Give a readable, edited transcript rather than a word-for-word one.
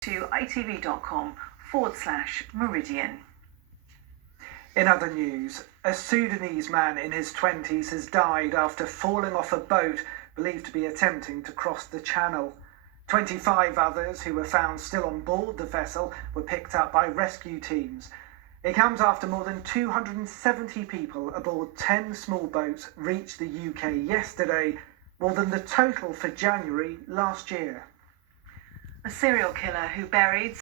to itv.com/Meridian. In other news, a Sudanese man in his 20s has died after falling off a boat believed to be attempting to cross the channel. 25 others who were found still on board the vessel were picked up by rescue teams. It comes after more than 270 people aboard 10 small boats reached the UK yesterday, more than the total for January last year. A serial killer who buried